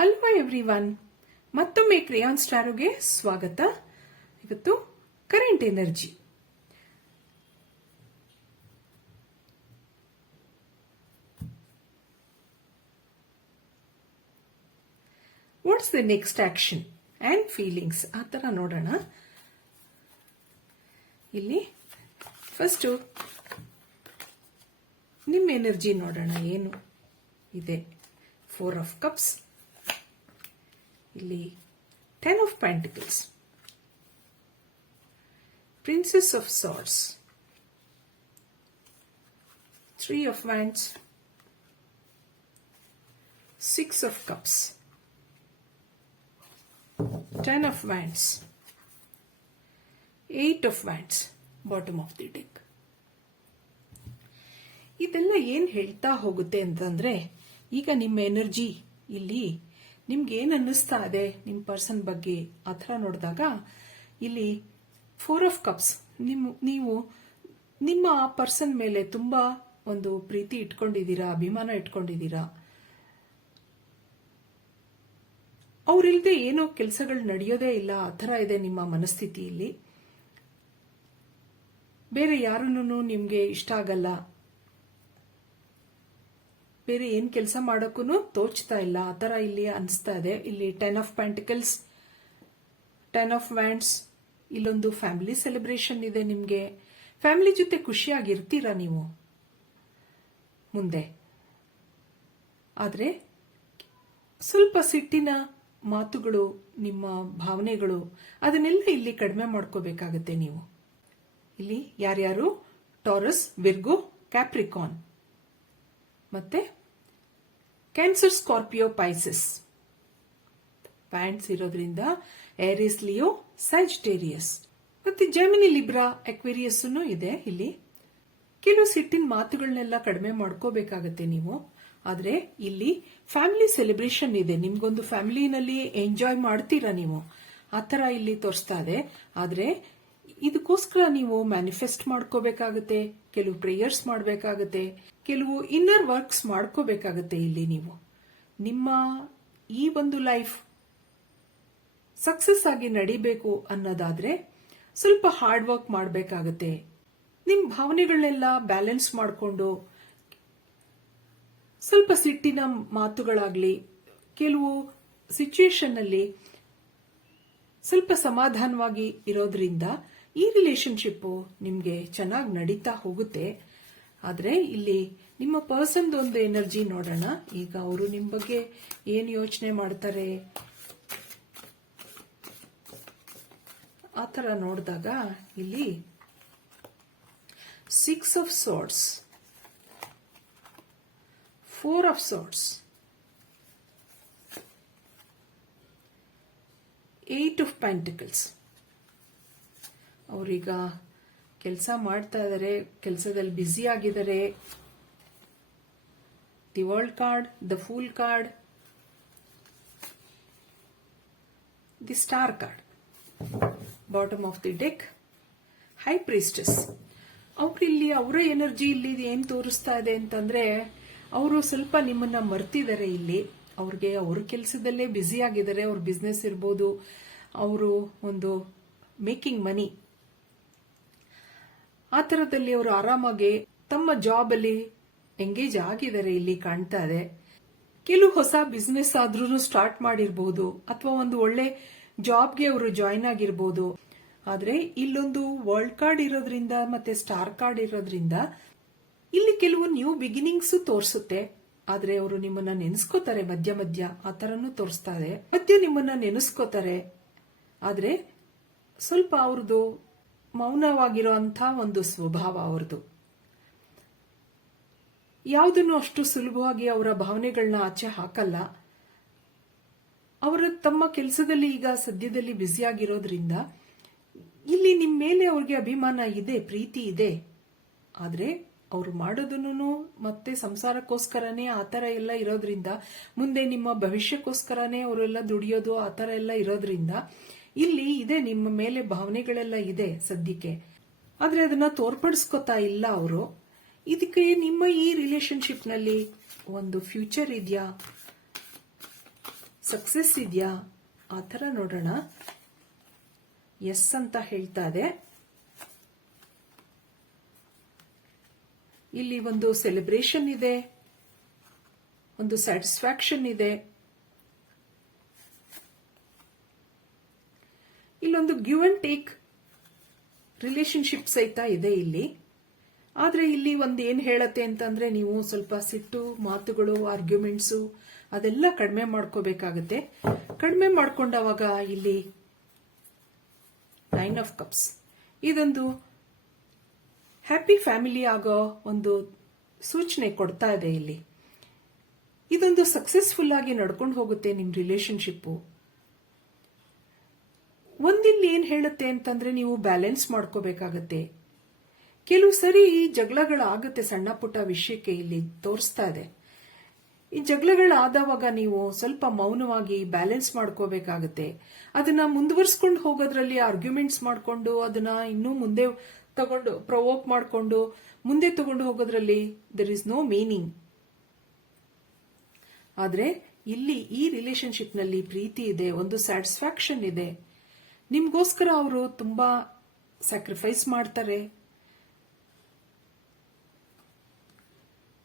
Hello everyone, ಮತ್ತೊಮ್ಮೆ ಕ್ರೇಯಾನ್ ಸ್ಟಾರೋಗೆ ಸ್ವಾಗತ. ಇವತ್ತು current energy. What's the next action and feelings ಆ ಥರ ನೋಡೋಣ. ಇಲ್ಲಿ ಫಸ್ಟ್ ನಿಮ್ಮ ಎನರ್ಜಿ ನೋಡೋಣ ಏನು ಇದೆ. 4 of cups, ಇಲ್ಲಿ 10 of pentacles, princess of swords, 3 of wands, 6 of cups, 10 of wands, 8 of wands, bottom of the deck. ಇದೆಲ್ಲ ಏನ್ ಹೇಳ್ತಾ ಹೋಗುತ್ತೆ ಅಂತಂದ್ರೆ, ಈಗ ನಿಮ್ಮ ಎನರ್ಜಿ ಇಲ್ಲಿ ನಿಮ್ಗೆ ಏನ್ ಅನ್ನಿಸ್ತಾ ಇದೆ ನಿಮ್ಮ ಪರ್ಸನ್ ಬಗ್ಗೆ ಆ ಥರ ನೋಡಿದಾಗ, ಇಲ್ಲಿ 4 of cups, ನೀವು ನಿಮ್ಮ ಆ ಪರ್ಸನ್ ಮೇಲೆ ತುಂಬಾ ಒಂದು ಪ್ರೀತಿ ಇಟ್ಕೊಂಡಿದ್ದೀರಾ, ಅಭಿಮಾನ ಇಟ್ಕೊಂಡಿದ್ದೀರಾ. ಅವ್ರಿಲ್ದೆ ಏನೋ ಕೆಲಸಗಳು ನಡೆಯೋದೇ ಇಲ್ಲ, ಆ ಥರ ಇದೆ ನಿಮ್ಮ ಮನಸ್ಥಿತಿಯಲ್ಲಿ. ಬೇರೆ ಯಾರನ್ನೂ ನಿಮ್ಗೆ ಇಷ್ಟ ಆಗಲ್ಲ, ಬೇರೆ ಏನ್ ಕೆಲಸ ಮಾಡೋಕ್ಕೂ ತೋಚ್ತಾ ಇಲ್ಲ, ಆ ಥರ ಇಲ್ಲಿ ಅನಿಸ್ತಾ ಇದೆ. ಇಲ್ಲಿ 10 of pentacles, 10 of wands, ಇಲ್ಲೊಂದು ಫ್ಯಾಮಿಲಿ ಸೆಲೆಬ್ರೇಷನ್ ಇದೆ. ನಿಮ್ಗೆ ಫ್ಯಾಮಿಲಿ ಜೊತೆ ಖುಷಿಯಾಗಿರ್ತೀರಾ ನೀವು ಮುಂದೆ. ಆದ್ರೆ ಸ್ವಲ್ಪ ಸಿಟ್ಟಿನ ಮಾತುಗಳು, ನಿಮ್ಮ ಭಾವನೆಗಳು, ಅದನ್ನೆಲ್ಲ ಇಲ್ಲಿ ಕಡಿಮೆ ಮಾಡ್ಕೋಬೇಕಾಗತ್ತೆ ನೀವು. ಇಲ್ಲಿ ಯಾರ್ಯಾರು ಟಾರಸ್, ವಿರ್ಗೋ, ಕ್ಯಾಪ್ರಿಕಾನ್ ಮತ್ತೆ ಕ್ಯಾನ್ಸರ್, ಸ್ಕಾರ್ಪಿಯೋ, ಪೈಸಸ್, ಪ್ಯಾಂಟ್ಸ್ ಇರೋದ್ರಿಂದ ಏರಿಸ್, ಲಿಯೋ, ಸ್ಯಾಜಿಟೇರಿಯಸ್ ಮತ್ತೆ ಜೆಮಿನಿ, ಲಿಬ್ರಾ, ಅಕ್ವೇರಿಯಸ್ ಇದೆ. ಇಲ್ಲಿ ಕೆಲವು ಸಿಟ್ಟಿನ ಮಾತುಗಳನ್ನೆಲ್ಲ ಕಡಿಮೆ ಮಾಡ್ಕೋಬೇಕಾಗತ್ತೆ ನೀವು. ಆದ್ರೆ ಇಲ್ಲಿ ಫ್ಯಾಮಿಲಿ ಸೆಲೆಬ್ರೇಷನ್ ಇದೆ, ನಿಮ್ಗೊಂದು ಫ್ಯಾಮಿಲಿನಲ್ಲಿ ಎಂಜಾಯ್ ಮಾಡ್ತೀರಾ ನೀವು, ಆ ತರ ಇಲ್ಲಿ ತೋರಿಸ್ತಾ ಇದೆ. ಆದ್ರೆ ಇದಕ್ಕೋಸ್ಕರ ನೀವು ಮ್ಯಾನಿಫೆಸ್ಟ್ ಮಾಡ್ಕೋಬೇಕಾಗತ್ತೆ, ಕೆಲವು ಪ್ರೇಯರ್ಸ್ ಮಾಡಬೇಕಾಗತ್ತೆ, ಕೆಲವು ಇನ್ನರ್ ವರ್ಕ್ಸ್ ಮಾಡ್ಕೋಬೇಕಾಗತ್ತೆ. ಇಲ್ಲಿ ನೀವು ನಿಮ್ಮ ಈ ಒಂದು ಲೈಫ್ ಸಕ್ಸಸ್ ಆಗಿ ನಡಿಬೇಕು ಅನ್ನೋದಾದ್ರೆ ಸ್ವಲ್ಪ ಹಾರ್ಡ್ ವರ್ಕ್ ಮಾಡಬೇಕಾಗತ್ತೆ. ನಿಮ್ ಭಾವನೆಗಳನ್ನೆಲ್ಲ ಬ್ಯಾಲೆನ್ಸ್ ಮಾಡಿಕೊಂಡು, ಸ್ವಲ್ಪ ಸಿಟ್ಟಿನ ಮಾತುಗಳಾಗ್ಲಿ, ಕೆಲವು ಸಿಚುಯೇಷನ್ ಅಲ್ಲಿ ಸ್ವಲ್ಪ ಸಮಾಧಾನವಾಗಿ ಇರೋದ್ರಿಂದ ಈ ರಿಲೇಶನ್ಶಿಪ್ ನಿಮ್ಗೆ ಚೆನ್ನಾಗಿ ನಡೀತಾ ಹೋಗುತ್ತೆ. ಆದ್ರೆ ಇಲ್ಲಿ ನಿಮ್ಮ ಪರ್ಸನ್ ಒಂದು ಎನರ್ಜಿ ನೋಡೋಣ. ಈಗ ಅವರು ನಿಮ್ ಬಗ್ಗೆ ಏನ್ ಯೋಚನೆ ಮಾಡ್ತಾರೆ ಆ ತರ ನೋಡಿದಾಗ, ಇಲ್ಲಿ 6 of swords, 4 of swords, 8 of pentacles. ಅವ್ರೀಗ ಕೆಲಸ ಮಾಡ್ತಾ ಇದ್ದಾರೆ, ಕೆಲಸದಲ್ಲಿ ಬ್ಯುಸಿ ಆಗಿದ್ದಾರೆ. The world card, the fool card, the star card, bottom of the deck, high priestess. ಅವ್ರಿಲ್ಲಿ ಅವರ ಎನರ್ಜಿ ಇಲ್ಲಿ ಏನ್ ತೋರಿಸ್ತಾ ಇದೆ ಅಂತಂದ್ರೆ, ಅವರು ಸ್ವಲ್ಪ ನಿಮ್ಮನ್ನ ಮರ್ತಿದ್ದಾರೆ. ಇಲ್ಲಿ ಅವ್ರಿಗೆ ಅವ್ರ ಕೆಲಸದಲ್ಲೇ ಬ್ಯುಸಿ ಆಗಿದ್ದಾರೆ. ಅವ್ರ ಬಿಸ್ನೆಸ್ ಇರ್ಬೋದು, ಅವರು ಒಂದು ಮೇಕಿಂಗ್ ಮನಿ, ಆ ತರದಲ್ಲಿ ಅವರು ಆರಾಮಾಗಿ ತಮ್ಮ ಜಾಬ್ ಅಲ್ಲಿ ಎಂಗೇಜ್ ಆಗಿದ್ದಾರೆ ಇಲ್ಲಿ ಕಾಣ್ತಾ ಇದೆ. ಕೆಲವು ಹೊಸ ಬಿಸ್ನೆಸ್ ಆದ್ರೂ ಸ್ಟಾರ್ಟ್ ಮಾಡಿರ್ಬೋದು, ಅಥವಾ ಒಂದು ಒಳ್ಳೆ ಜಾಬ್ಗೆ ಅವರು ಜಾಯಿನ್ ಆಗಿರ್ಬೋದು. ಆದ್ರೆ ಇಲ್ಲೊಂದು ವರ್ಲ್ಡ್ ಕಾರ್ಡ್ ಇರೋದ್ರಿಂದ ಮತ್ತೆ ಸ್ಟಾರ್ ಕಾರ್ಡ್ ಇರೋದ್ರಿಂದ ಇಲ್ಲಿ ಕೆಲವು ನ್ಯೂ ಬಿಗಿನಿಂಗ್ಸ್ ತೋರಿಸುತ್ತೆ. ಆದ್ರೆ ಅವರು ನಿಮ್ಮನ್ನ ನೆನೆಸ್ಕೋತಾರೆ ಮಧ್ಯ ಮಧ್ಯ, ಆ ತರನು ತೋರಿಸ್ತಾ ಇದೆ. ಮಧ್ಯ ನಿಮ್ಮನ್ನ ನೆನೆಸ್ಕೋತಾರೆ, ಆದ್ರೆ ಸ್ವಲ್ಪ ಅವ್ರದ್ದು ಮೌನವಾಗಿರುವಂತಹ ಒಂದು ಸ್ವಭಾವ ಅವ್ರದ್ದು. ಯಾವುದನ್ನು ಅಷ್ಟು ಸುಲಭವಾಗಿ ಅವರ ಭಾವನೆಗಳನ್ನ ಆಚೆ ಹಾಕಲ್ಲ. ಅವರು ತಮ್ಮ ಕೆಲಸದಲ್ಲಿ ಈಗ ಸದ್ಯದಲ್ಲಿ ಬ್ಯುಸಿ ಆಗಿರೋದ್ರಿಂದ ಇಲ್ಲಿ ನಿಮ್ಮ ಮೇಲೆ ಅವ್ರಿಗೆ ಅಭಿಮಾನ ಇದೆ, ಪ್ರೀತಿ ಇದೆ. ಆದ್ರೆ ಅವ್ರು ಮಾಡೋದನ್ನು ಮತ್ತೆ ಸಂಸಾರಕ್ಕೋಸ್ಕರನೇ ಆ ತರ ಎಲ್ಲ ಇರೋದ್ರಿಂದ, ಮುಂದೆ ನಿಮ್ಮ ಭವಿಷ್ಯಕ್ಕೋಸ್ಕರನೇ ಅವರೆಲ್ಲ ದುಡಿಯೋದು ಆ ತರ ಎಲ್ಲ ಇರೋದ್ರಿಂದ ಇಲ್ಲಿ ಇದೆ, ನಿಮ್ಮ ಮೇಲೆ ಭಾವನೆಗಳೆಲ್ಲ ಇದೆ ಸದ್ಯಕ್ಕೆ. ಆದ್ರೆ ಅದನ್ನ ತೋರ್ಪಡಿಸ್ಕೊತಾ ಇಲ್ಲ ಅವರು. ಇದಕ್ಕೆ ನಿಮ್ಮ ಈ ರಿಲೇಶನ್ಶಿಪ್ ನಲ್ಲಿ ಒಂದು ಫ್ಯೂಚರ್ ಇದೆಯಾ, ಸಕ್ಸಸ್ ಇದೆಯಾ ಆ ಥರ ನೋಡೋಣ. ಎಸ್ ಅಂತ ಹೇಳ್ತಾ ಇದೆ. ಇಲ್ಲಿ ಒಂದು ಸೆಲೆಬ್ರೇಷನ್ ಇದೆ, ಒಂದು ಸ್ಯಾಟಿಸ್ಫ್ಯಾಕ್ಷನ್ ಇದೆ, ಇಲ್ಲೊಂದು ಗಿವ್ ಅಂಡ್ ಟೇಕ್ ರಿಲೇಶನ್ಶಿಪ್ ಸಹಿತ ಇದೆ ಇಲ್ಲಿ. ಆದ್ರೆ ಇಲ್ಲಿ ಒಂದು ಏನ್ ಹೇಳತ್ತೆ ಅಂತಂದ್ರೆ, ನೀವು ಸ್ವಲ್ಪ ಸಿಟ್ಟು ಮಾತುಗಳು, ಆರ್ಗ್ಯುಮೆಂಟ್ಸು ಅದೆಲ್ಲ ಕಡಿಮೆ ಮಾಡ್ಕೋಬೇಕಾಗತ್ತೆ. ಕಡಿಮೆ ಮಾಡ್ಕೊಂಡವಾಗ ಇಲ್ಲಿ 9 ಆಫ್ ಕಪ್ಸ್ ಇದೊಂದು ಹ್ಯಾಪಿ ಫ್ಯಾಮಿಲಿ ಆಗೋ ಒಂದು ಸೂಚನೆ ಕೊಡ್ತಾ ಇದೆ ಇಲ್ಲಿ. ಇದೊಂದು ಸಕ್ಸಸ್ಫುಲ್ ಆಗಿ ನಡ್ಕೊಂಡು ಹೋಗುತ್ತೆ ನಿಮ್ ರಿಲೇಶನ್ಶಿಪ್. ಒಂದಿಲ್ಲಿ ಏನ್ ಹೇಳುತ್ತೆ ಅಂತಂದ್ರೆ, ನೀವು ಬ್ಯಾಲೆನ್ಸ್ ಮಾಡ್ಕೋಬೇಕಾಗತ್ತೆ. ಕೆಲವು ಸರಿ ಈ ಜಗಳಗಳಾಗುತ್ತೆ ಸಣ್ಣ ಪುಟ್ಟ ವಿಷಯಕ್ಕೆ, ಇಲ್ಲಿ ತೋರಿಸ್ತಾ ಇದೆ. ಈ ಜಗಳಗಳಾದವಾಗ ನೀವು ಸ್ವಲ್ಪ ಮೌನವಾಗಿ ಬ್ಯಾಲೆನ್ಸ್ ಮಾಡ್ಕೋಬೇಕಾಗತ್ತೆ. ಅದನ್ನ ಮುಂದುವರ್ಸ್ಕೊಂಡು ಹೋಗೋದ್ರಲ್ಲಿ ಆರ್ಗ್ಯುಮೆಂಟ್ಸ್ ಮಾಡ್ಕೊಂಡು ಅದನ್ನ ಇನ್ನೂ ಮುಂದೆ ತಗೊಂಡು ಪ್ರವೋಕ್ ಮಾಡ್ಕೊಂಡು ಮುಂದೆ ತಗೊಂಡು ಹೋಗೋದ್ರಲ್ಲಿ ದರ್ ಇಸ್ ನೋ ಮೀನಿಂಗ್. ಆದ್ರೆ ಇಲ್ಲಿ ಈ ರಿಲೇಶನ್ಶಿಪ್ ನಲ್ಲಿ ಪ್ರೀತಿ ಇದೆ, ಒಂದು ಸ್ಯಾಟಿಸ್ಫ್ಯಾಕ್ಷನ್ ಇದೆ. ನಿಮ್ಗೋಸ್ಕರ ಅವರು ತುಂಬಾ ಸ್ಯಾಕ್ರಿಫೈಸ್ ಮಾಡ್ತಾರೆ.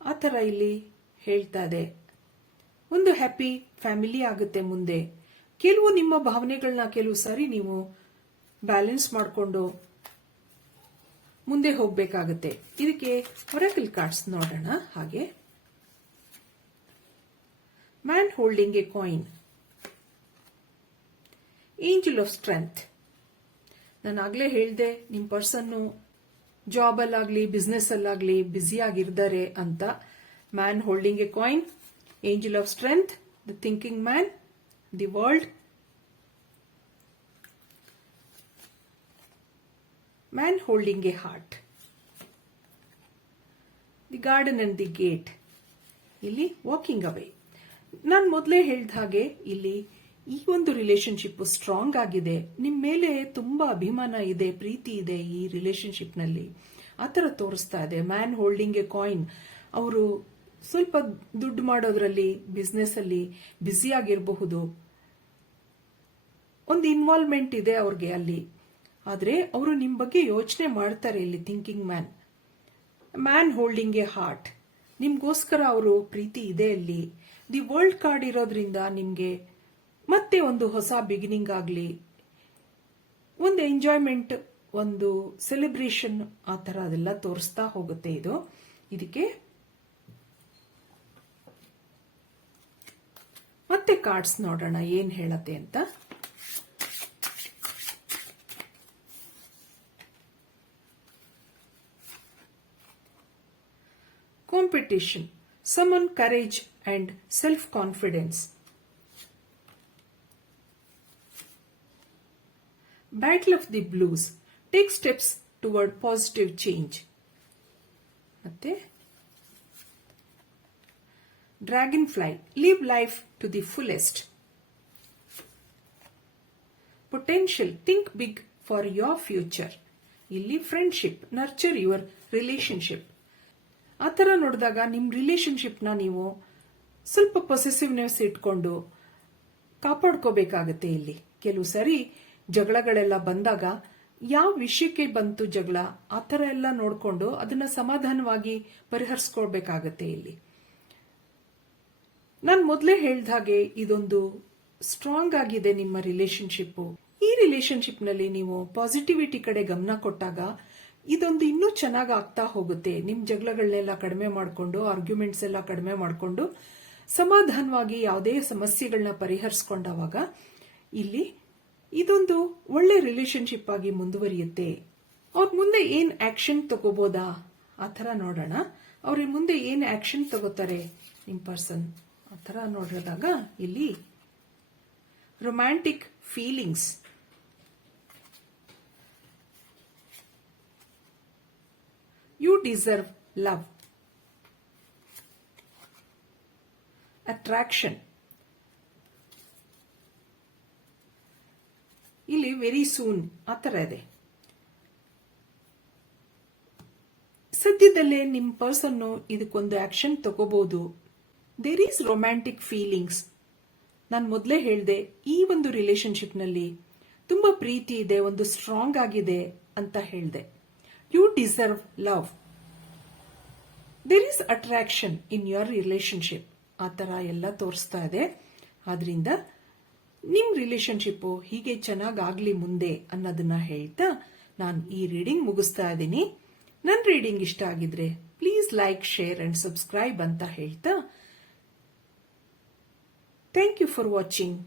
ಆ ತರ ಇಲ್ಲಿ ಹೇಳ್ತಾ ಇದೆ. ಒಂದು ಹ್ಯಾಪಿ ಫ್ಯಾಮಿಲಿ ಆಗುತ್ತೆ ಮುಂದೆ. ಕೆಲವು ನಿಮ್ಮ ಭಾವನೆಗಳನ್ನ ಕೆಲವು ಸಾರಿ ನೀವು ಬ್ಯಾಲೆನ್ಸ್ ಮಾಡಿಕೊಂಡು ಮುಂದೆ ಹೋಗ್ಬೇಕಾಗತ್ತೆ. ಇದಕ್ಕೆ ಒರಾಕಲ್ ಕಾರ್ಡ್ಸ್ ನೋಡೋಣ. ಹಾಗೆ man holding A coin, angel of strength. ನಾನು ಆಗ್ಲೇ ಹೇಳ್ದೆ, ನಿಮ್ ಪರ್ಸನ್ನು ಜಾಬ್ ಅಲ್ಲಾಗ್ಲಿ ಬಿಸ್ನೆಸ್ ಅಲ್ಲಾಗ್ಲಿ ಬ್ಯುಸಿ ಆಗಿರ್ತಾರೆ ಅಂತ. Man holding A coin, angel of strength, the thinking man, the world, man holding A heart, the garden and the gate. ಇಲ್ಲಿ walking ಅವೇ. ನಾನು ಮೊದಲೇ ಹೇಳಿದ ಹಾಗೆ ಇಲ್ಲಿ ಈ ಒಂದು ರಿಲೇಶನ್ಶಿಪ್ ಸ್ಟ್ರಾಂಗ್ ಆಗಿದೆ. ನಿಮ್ ಮೇಲೆ ತುಂಬಾ ಅಭಿಮಾನ ಇದೆ, ಪ್ರೀತಿ ಇದೆ ಈ ರಿಲೇಶನ್ಶಿಪ್ ನಲ್ಲಿ. ಆತರ ತೋರಿಸ್ತಾ ಇದೆ. ಮ್ಯಾನ್ ಹೋಲ್ಡಿಂಗ್ ಎ ಕಾಯಿನ್, ಅವರು ಸ್ವಲ್ಪ ದುಡ್ಡು ಮಾಡೋದ್ರಲ್ಲಿ ಬಿಸ್ನೆಸ್ ಅಲ್ಲಿ ಬ್ಯುಸಿ ಆಗಿರಬಹುದು, ಒಂದು ಇನ್ವಾಲ್ವ್ಮೆಂಟ್ ಇದೆ ಅವ್ರಿಗೆ ಅಲ್ಲಿ. ಆದ್ರೆ ಅವರು ನಿಮ್ ಬಗ್ಗೆ ಯೋಚನೆ ಮಾಡ್ತಾರೆ ಇಲ್ಲಿ. Thinking man, man holding A heart, ನಿಮ್ಗೋಸ್ಕರ ಅವರು ಪ್ರೀತಿ ಇದೆ ಅಲ್ಲಿ. ದಿ ವರ್ಲ್ಡ್ ಕಾರ್ಡ್ ಇರೋದ್ರಿಂದ ನಿಮ್ಗೆ ಮತ್ತೆ ಒಂದು ಹೊಸ ಬಿಗಿನಿಂಗ್ ಆಗ್ಲಿ, ಒಂದು ಎಂಜಾಯ್ಮೆಂಟ್, ಒಂದು ಸೆಲೆಬ್ರೇಷನ್, ಆ ತರ ಅದೆಲ್ಲ ತೋರಿಸ್ತಾ ಹೋಗುತ್ತೆ ಇದು. ಇದಕ್ಕೆ ಮತ್ತೆ ಕಾರ್ಡ್ಸ್ ನೋಡೋಣ ಏನ್ ಹೇಳತ್ತೆ ಅಂತ. Competition, summon courage and self-confidence. Battle of the Blues, take steps toward positive change. ಮತ್ತೆ Dragonfly, live life to the fullest. Potential, think big for your future. ಇಲ್ಲಿ ಫ್ರೆಂಡ್ಶಿಪ್, ನರ್ಚರ್ ಯುವರ್ ರಿಲೇಶನ್ಶಿಪ್. ಆ ತರ ನೋಡಿದಾಗ ನಿಮ್ relationship ನ ನೀವು ಸ್ವಲ್ಪ possessiveness ಇಟ್ಕೊಂಡು ಕಾಪಾಡ್ಕೋಬೇಕಾಗತ್ತೆ. ಇಲ್ಲಿ ಕೆಲವು ಸರಿ ಜಗಳಗಳೆಲ್ಲ ಬಂದಾಗ ಯಾವ ವಿಷಯಕ್ಕೆ ಬಂತು ಜಗಳ, ಆ ತರ ಎಲ್ಲ ನೋಡ್ಕೊಂಡು ಅದನ್ನ ಸಮಾಧಾನವಾಗಿ ಪರಿಹರಿಸ್ಕೊಳ್ಬೇಕಾಗತ್ತೆ ಇಲ್ಲಿ. ನಾನು ಮೊದಲೇ ಹೇಳ್ದ ಹಾಗೆ ಇದೊಂದು ಸ್ಟ್ರಾಂಗ್ ಆಗಿದೆ ನಿಮ್ಮ ರಿಲೇಶನ್ಶಿಪ್. ಈ ರಿಲೇಶನ್ಶಿಪ್ ನಲ್ಲಿ ನೀವು ಪಾಸಿಟಿವಿಟಿ ಕಡೆ ಗಮನ ಕೊಟ್ಟಾಗ ಇದೊಂದು ಇನ್ನೂ ಚೆನ್ನಾಗಿ ಆಗ್ತಾ ಹೋಗುತ್ತೆ. ನಿಮ್ ಜಗಳಗಳನ್ನೆಲ್ಲ ಕಡಿಮೆ ಮಾಡಿಕೊಂಡು, ಆರ್ಗ್ಯುಮೆಂಟ್ಸ್ ಎಲ್ಲ ಕಡಿಮೆ ಮಾಡಿಕೊಂಡು ಸಮಾಧಾನವಾಗಿ ಯಾವುದೇ ಸಮಸ್ಯೆಗಳನ್ನ ಪರಿಹರಿಸ್ಕೊಂಡಾಗ ಇಲ್ಲಿ ಇದೊಂದು ಒಳ್ಳೆ ರಿಲೇಶನ್ಶಿಪ್ ಆಗಿ ಮುಂದುವರಿಯುತ್ತೆ. ಅವ್ರ ಮುಂದೆ ಏನ್ ಆಕ್ಷನ್ ತಗೋಬೋದಾ ಆ ತರ ನೋಡೋಣ. ಅವ್ರ ಮುಂದೆ ಏನ್ ಆಕ್ಷನ್ ತಗೋತಾರೆ ನಿಮ್ ಪರ್ಸನ್ ಆ ತರ ನೋಡಿದಾಗ ಇಲ್ಲಿ romantic feelings, you deserve love, attraction. ಇಲ್ಲಿ ವೆರಿ ಸೂನ್ ಆ ತರ ಇದೆ. ಸದ್ಯದಲ್ಲೇ ನಿಮ್ ಪರ್ಸನ್ ಇದಕ್ಕೊಂದು ಆಕ್ಷನ್ ತಗೋಬಹುದು. There is romantic feelings. ನಾನು ಮೊದಲೇ ಹೇಳಿದೆ, ಈ ಒಂದು ರಿಲೇಶನ್ಶಿಪ್ನಲ್ಲಿ ತುಂಬಾ ಪ್ರೀತಿ ಇದೆ, ಒಂದು ಸ್ಟ್ರಾಂಗ್ ಆಗಿದೆ ಅಂತ ಹೇಳಿದೆ. You deserve love. There is attraction in your relationship. ಆ ಥರ ಎಲ್ಲ ತೋರಿಸ್ತಾ ಇದೆ. ಆದ್ರಿಂದ ನಿಮ್ ರಿಲೇಶನ್ಶಿಪ್ ಹೀಗೆ ಚೆನ್ನಾಗಾಗ್ಲಿ ಮುಂದೆ ಅನ್ನೋದನ್ನ ಹೇಳ್ತಾ ನಾನು ಈ ರೀಡಿಂಗ್ ಮುಗಿಸ್ತಾ ಇದ್ದೀನಿ. ನನ್ನ ರೀಡಿಂಗ್ ಇಷ್ಟ ಆಗಿದ್ರೆ please like, share and subscribe ಅಂತ ಹೇಳ್ತಾ ಥ್ಯಾಂಕ್ ಯು ಫಾರ್ ವಾಚಿಂಗ್.